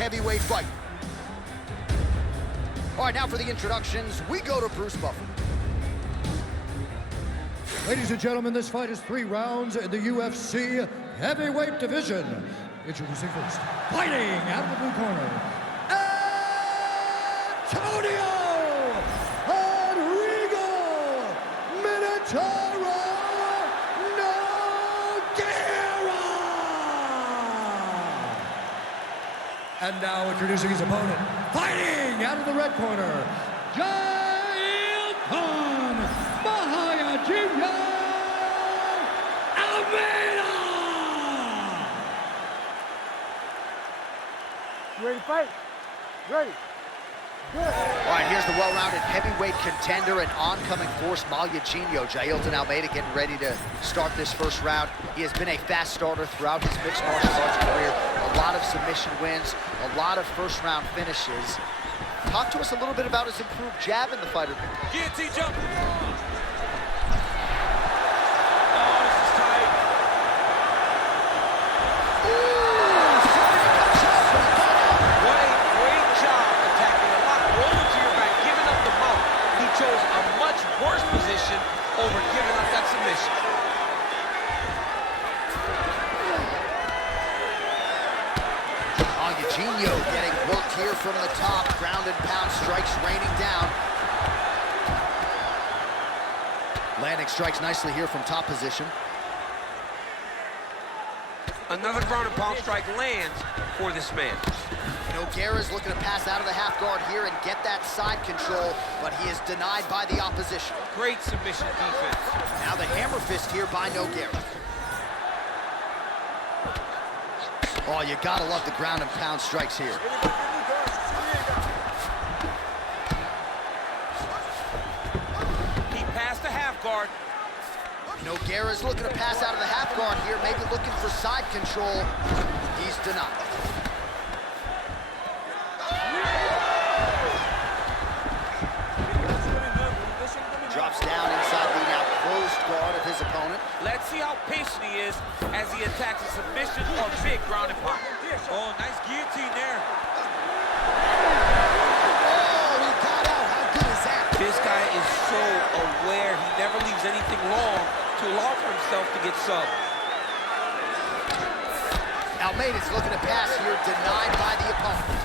heavyweight fight. All right, now for the introductions, we go to Bruce Buffer. Ladies and gentlemen, this fight is 3 rounds in the UFC heavyweight division. Introducing first, fighting out of the blue corner, Antonio Rodrigo Minotauro Nogueira. And now introducing his opponent, fighting out of the red corner, Jailton MALHADINHO. Ready to fight? Ready. Good. All right, here's the well-rounded heavyweight contender and oncoming force, MALHADINHO. Jailton Almeida getting ready to start this first round. He has been a fast starter throughout his mixed martial arts career. A lot of submission wins, a lot of first-round finishes. Talk to us a little bit about his improved jab in the fighter. Guillotine jump. Over giving up that submission. MALHADINHO getting worked here from the top. Ground and pound strikes raining down. Landing strikes nicely here from top position. Another ground and pound strike lands for this man. Nogueira's looking to pass out of the half guard here and get that side control, but he is denied by the opposition. Great submission defense. Now the hammer fist here by Nogueira. Oh, you gotta love the ground and pound strikes here. He passed the half guard. Nogueira's looking to pass out of the half guard here, maybe looking for side control. He's denied. Drops down inside the now closed guard of his opponent. Let's see how patient he is as he attacks a submission or big ground and pound. Oh, nice guillotine there. Oh, he got out. How good is that? This guy is so aware. He never leaves anything long to allow for himself to get subbed. Almeida's looking to pass here, denied by the opponent.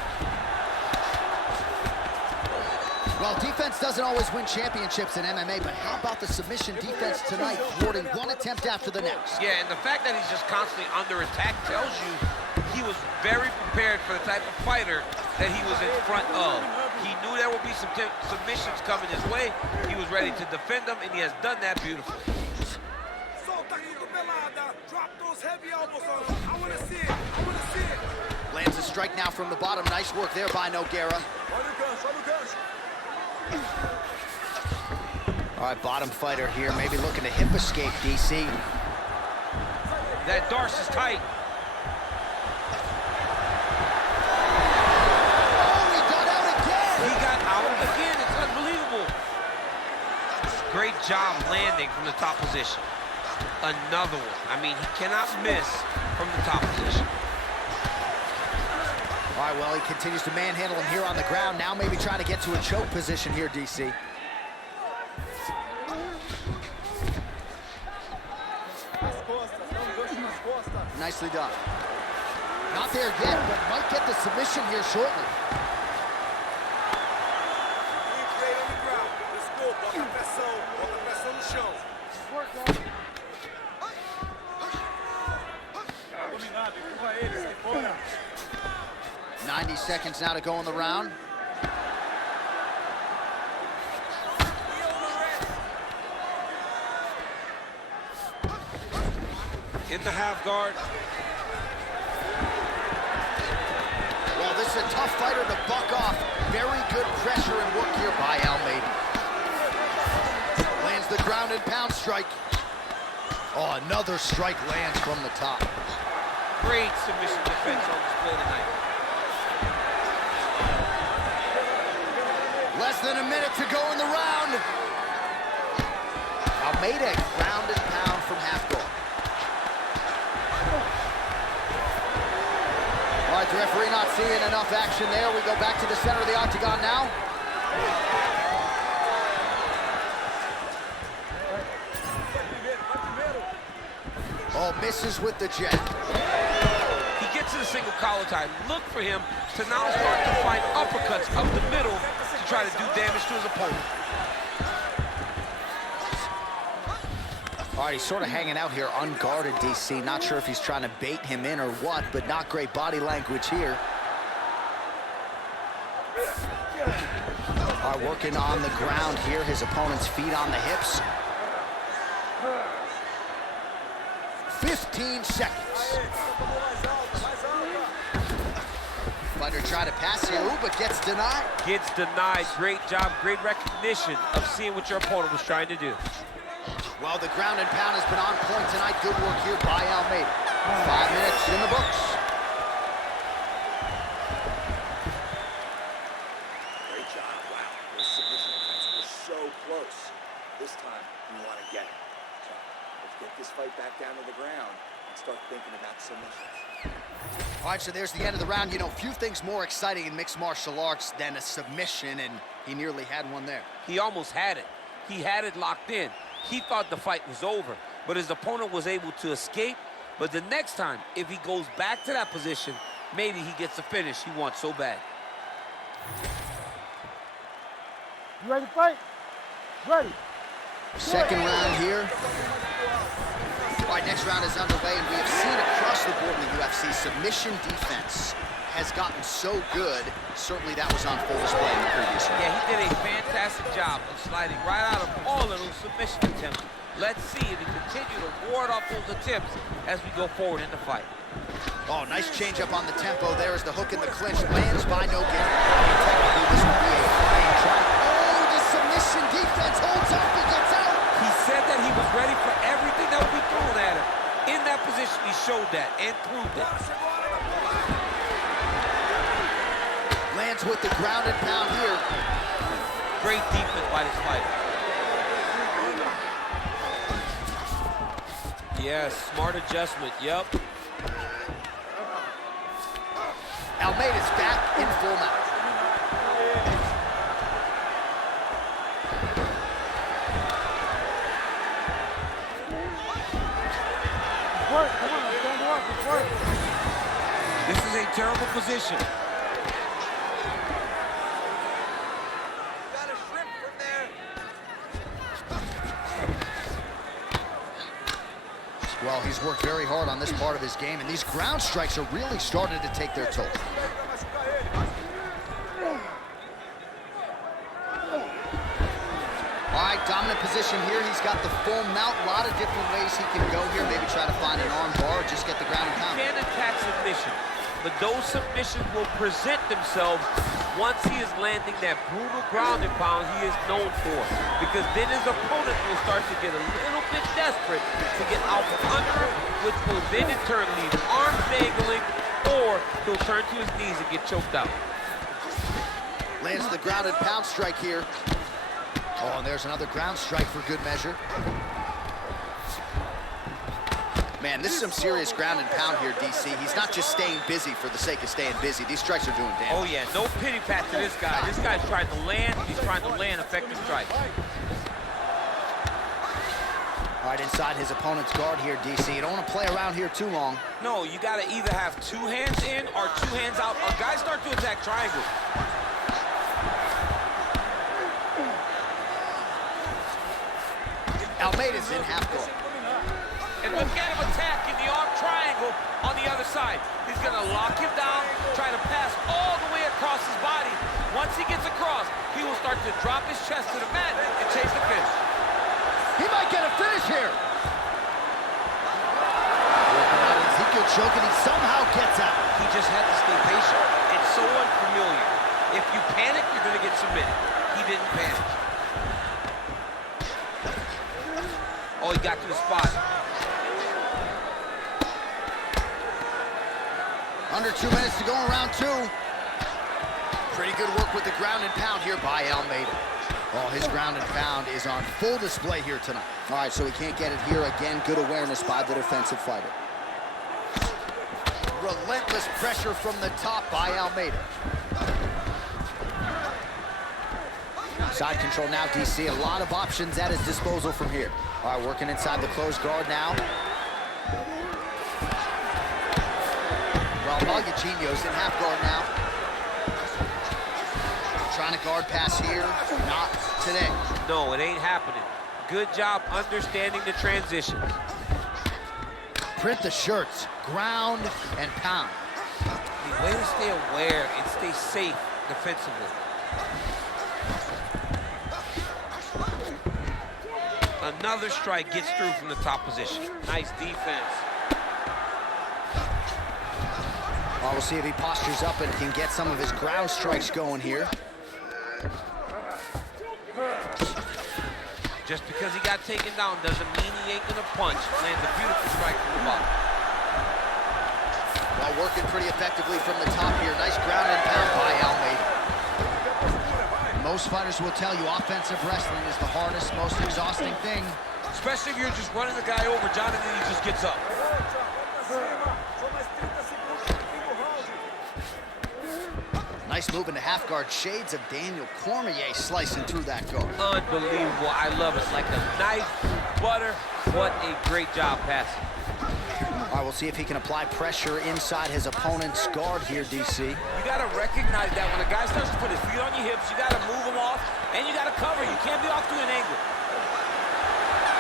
Well, defense doesn't always win championships in MMA, but how about the submission defense tonight, thwarting one attempt after the next? Yeah, and the fact that he's just constantly under attack tells you he was very prepared for the type of fighter that he was in front of. He knew there would be some submissions coming his way. He was ready to defend them, and he has done that beautifully. Drop those heavy elbows on him. I want to see it. I want to see it. Lands a strike now from the bottom. Nice work there by Nogueira. All right, bottom fighter here, maybe looking to hip escape, DC. That Darce is tight. Oh, he got out again! He got out again. It's unbelievable. Great job landing from the top position. Another one. I mean, he cannot miss from the top position. All right, well, he continues to manhandle him here on the ground. Now maybe trying to get to a choke position here, DC. Nicely done. Not there yet, but might get the submission here shortly. Great on the ground. Let's go. Bota pressão no chão. Work, guys. 90 seconds now to go in the round. In the half guard. Well, this is a tough fighter to buck off. Very good pressure and work here by Almeida. Lands the ground and pound strike. Oh, another strike lands from the top. Great submission defense on display tonight. Less than a minute to go in the round. Almeida, ground and pound from half guard. All right, the referee not Not seeing enough action there. We go back to the center of the octagon now. Oh, misses with the jab. He gets to the single collar tie. Look for him to now start to find uppercuts up the middle to try to do damage to his opponent. All right, he's sort of hanging out here unguarded, DC. Not sure if he's trying to bait him in or what, but not great body language here. All right, working on the ground here. His opponent's feet on the hips. 15 seconds. Fighter trying to pass here, ooh, but gets denied. Gets denied. Great job, great recognition of seeing what your opponent was trying to do. Well, the ground and pound has been on point tonight. Good work here by Almeida. 5 minutes in the books. Great job. Wow. Those submission attempts were so close. This time, we want to get it. So, let's get this fight back down to the ground and start thinking about submissions. All right, so there's the end of the round. You know, few things more exciting in mixed martial arts than a submission, and he nearly had one there. He almost had it. He had it locked in. He thought the fight was over, but his opponent was able to escape. But the next time, if he goes back to that position, maybe he gets the finish he wants so bad. You ready to fight? Ready. Second round here. All right, next round is underway, and we have seen across the board in the UFC, submission defense has gotten so good. Certainly that was on full display in the previous round. Yeah, he did a fantastic job of sliding right out of all of those submission attempts. Let's see if he continue to ward off those attempts as we go forward in the fight. Oh, nice change up on the tempo. There is the hook in the clinch. Lands by NOGUEIRA. Technically, this would be a flying try. Oh, the submission defense holds up. He gets out. He said that he was ready for everything that would be thrown at him. In that position, he showed that and proved it. Lands with the ground and pound here. Great defense by this fighter. Yes, smart adjustment, yep. Almeida's back in full mount. Work, come on, stand up, it's work. This is a terrible position. Well, he's worked very hard on this part of his game, and these ground strikes are really starting to take their toll. All right, dominant position here. He's got the full mount. A lot of different ways he can go here. Maybe try to find an arm bar or just get the ground and pound. He can attack submission, but those submissions will present themselves once he is landing that brutal ground and pound he is known for. Because then his opponent will start to get a little bit desperate to get out from under him, which will then in turn leave arms dangling, or he'll turn to his knees and get choked out. Lands the ground and pound strike here. Oh, and there's another ground strike for good measure. Man, this is some serious ground and pound here, DC. He's not just staying busy for the sake of staying busy. These strikes are doing damage. Oh, yeah, no pity pat to this guy. This guy's trying to land. He's trying to land effective strikes. All right, inside his opponent's guard here, DC. You don't want to play around here too long. No, you got to either have two hands in or two hands out. Or guys start to attack triangle. Almeida's in half guard. And look at him attack in the arm triangle on the other side. He's going to lock him down, try to pass all the way across his body. Once he gets across, he will start to drop his chest to the mat and chase the finish. He might get a finish here. Working out Ezekiel choking, he somehow gets out. He just had to stay patient. It's so unfamiliar. If you panic, you're going to get submitted. He didn't panic. Oh, he got to the spot. Under 2 minutes to go in round two. Pretty good work with the ground and pound here by Almeida. Oh, his ground and pound is on full display here tonight. All right, so he can't get it here again. Good awareness by the defensive fighter. Relentless pressure from the top by Almeida. Side control now, DC. A lot of options at his disposal from here. All right, working inside the closed guard now. Well, Malhadinho's in half guard now. Trying to guard pass here. Not today. No, it ain't happening. Good job understanding the transitions. Print the shirts. Ground and pound. The way to stay aware and stay safe defensively. Another strike gets through from the top position. Nice defense. Well, we'll see if he postures up and can get some of his ground strikes going here. Just because he got taken down doesn't mean he ain't gonna punch. Lands a beautiful strike from the bottom. Well, working pretty effectively from the top here. Nice ground and pound by Almeida. Most fighters will tell you offensive wrestling is the hardest, most exhausting thing. Especially if you're just running the guy over, John, and then he just gets up. Nice move into half guard. Shades of Daniel Cormier slicing through that guard. Unbelievable. I love it. Like a knife through butter. What a great job passing. All right, we'll see if he can apply pressure inside his opponent's guard here, DC. You got to recognize that when a guy starts to put his feet on your hips, you got to move him off, and you got to cover. You can't be off to an angle.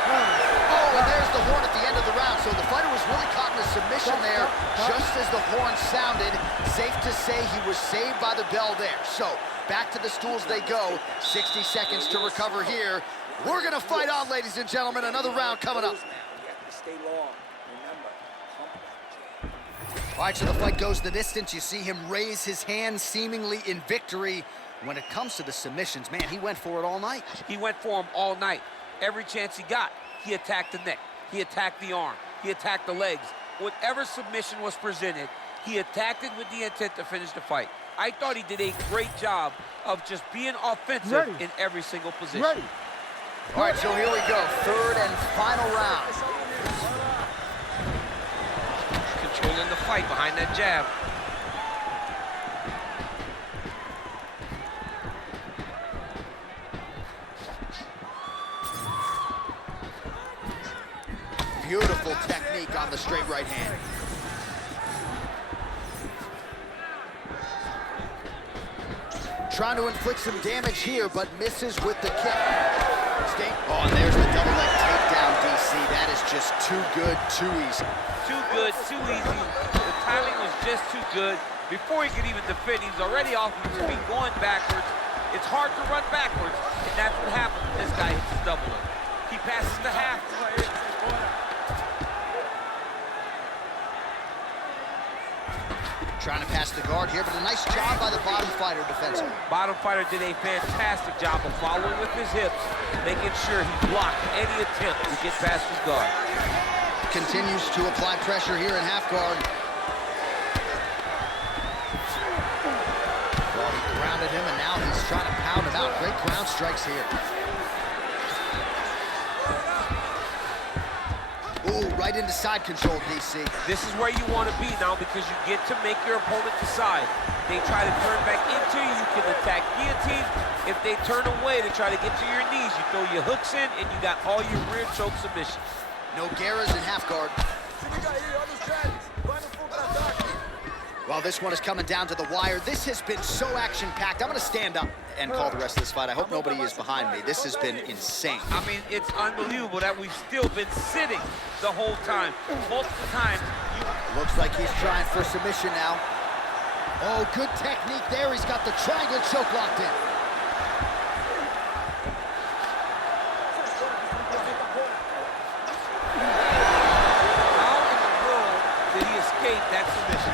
Oh, and there's the horn at the end of the round. So the fighter was really caught in a submission there just as the horn sounded. Safe to say he was saved by the bell there. So back to the stools they go. 60 seconds to recover here. We're going to fight on, ladies and gentlemen. Another round coming up. Stay long. All right, so the fight goes the distance. You see him raise his hand seemingly in victory. When it comes to the submissions, man, he went for it all night. He went for him all night. Every chance he got, he attacked the neck. He attacked the arm. He attacked the legs. Whatever submission was presented, he attacked it with the intent to finish the fight. I thought he did a great job of just being offensive in every single position. All right, so here we go. Third and final round. Controlling the fight behind that jab. Beautiful technique on the straight right hand. Trying to inflict some damage here, but misses with the kick. Oh, and there's the double leg takedown, DC. That is just too good, too easy. Too good, too easy. The timing was just too good. Before he could even defend, he's already off his feet going backwards. It's hard to run backwards, and that's what happens when this guy hits his double leg. He passes the half. Trying to pass the guard here, but a nice job by the bottom fighter defensively. Bottom fighter did a fantastic job of following with his hips, making sure he blocked any attempt to get past his guard. Continues to apply pressure here in half guard. Well, he grounded him, and now he's trying to pound him out. Great ground strikes here. Ooh, right into side control, DC. This is where you want to be now because you get to make your opponent decide. They try to turn back into you, you can attack guillotine. If they turn away to try to get to your knees, you throw your hooks in and you got all your rear choke submissions. Nogueira's in half guard. Well, this one is coming down to the wire. This has been so action-packed. I'm going to stand up and call the rest of this fight. I hope nobody is behind me. This has been insane. I mean, it's unbelievable that we've still been sitting the whole time. Multiple times. Looks like he's trying for submission now. Oh, good technique there. He's got the triangle choke locked in. How in the world did he escape that submission?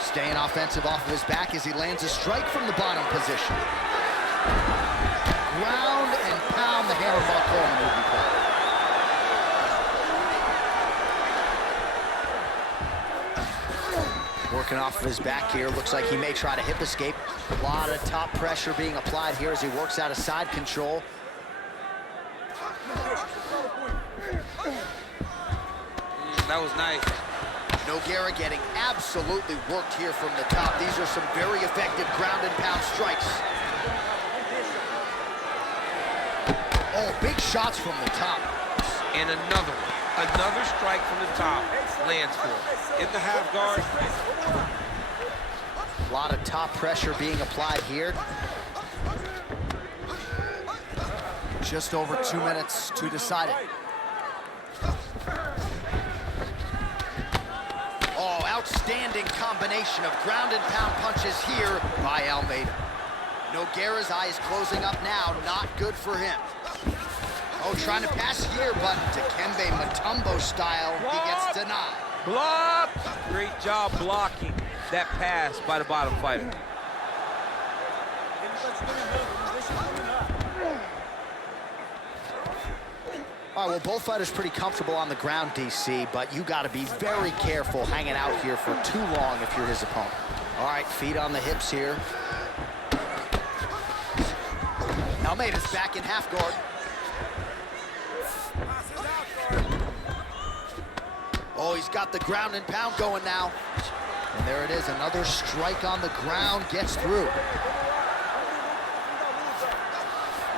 Staying offensive off of his back as he lands a strike from the bottom position. Ground and pound, the hammer Coleman would be called. Working off of his back here. Looks like he may try to hip escape. A lot of top pressure being applied here as he works out of side control. That was nice. Nogueira getting absolutely worked here from the top. These are some very effective ground and pound strikes. Oh, big shots from the top. And another one. Another strike from the top lands for him. In the half guard. A lot of top pressure being applied here. Just over 2 minutes to decide it. Oh, outstanding combination of ground and pound punches here by Almeida. Nogueira's eye is closing up now, not good for him. Oh, trying to pass here, but Dikembe Mutombo style, he gets denied. Block! Great job blocking that pass by the bottom fighter. All right, well, both fighters pretty comfortable on the ground, DC, but you got to be very careful hanging out here for too long if you're his opponent. All right, feet on the hips here. Almeida's back in half guard. Oh, he's got the ground and pound going now. And there it is, another strike on the ground gets through.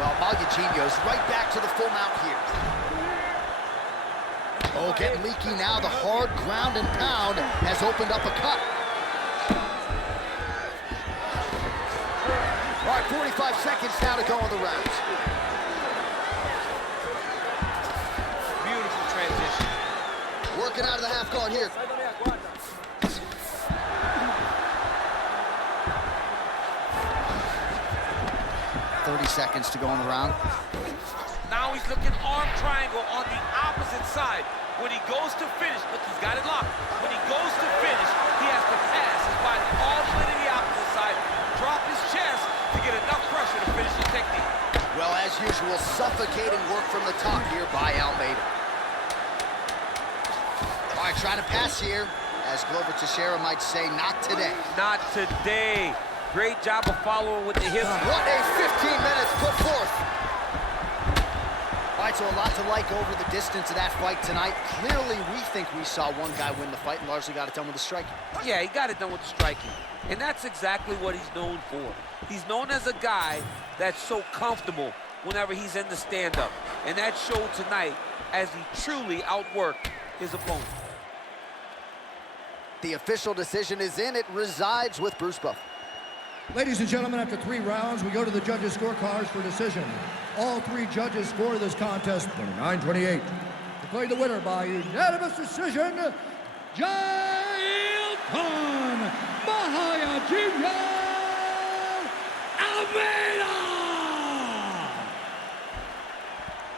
Well, MALHADINHO's right back to the full mount here. Oh, getting leaky now. The hard ground and pound has opened up a cut. All right, 45 seconds now to go in the rounds. Beautiful transition. Working out of the half guard here. 30 seconds to go in the round. Now he's looking arm triangle on the opposite side. When he goes to finish, look, he's got it locked. When he goes to finish, he has to pass his body all the way to the opposite side, drop his chest to get enough pressure to finish his technique. Well, as usual, suffocating work from the top here by Almeida. All right, trying to pass here. As Glover Teixeira might say, not today. Not today. Great job of following with the hips. What a 15 minutes put forth. All right, so a lot to like over the distance of that fight tonight. Clearly, we think we saw one guy win the fight and largely got it done with the striking. Yeah, he got it done with the striking. And that's exactly what he's known for. He's known as a guy that's so comfortable whenever he's in the stand-up. And that showed tonight as he truly outworked his opponent. The official decision is in. It resides with Bruce Buff. Ladies and gentlemen, after 3 rounds, we go to the judges' scorecards for decision. All 3 judges scored this contest 29-28. Declared the winner by unanimous decision, Jailton MALHADINHO Almeida!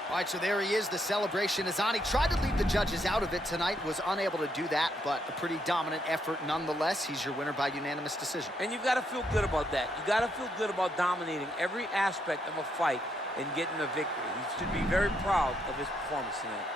All right, so there he is. The celebration is on. He tried to leave the judges out of it tonight, was unable to do that, but a pretty dominant effort nonetheless. He's your winner by unanimous decision. And you've got to feel good about that. You got to feel good about dominating every aspect of a fight and getting a victory. He should be very proud of his performance tonight.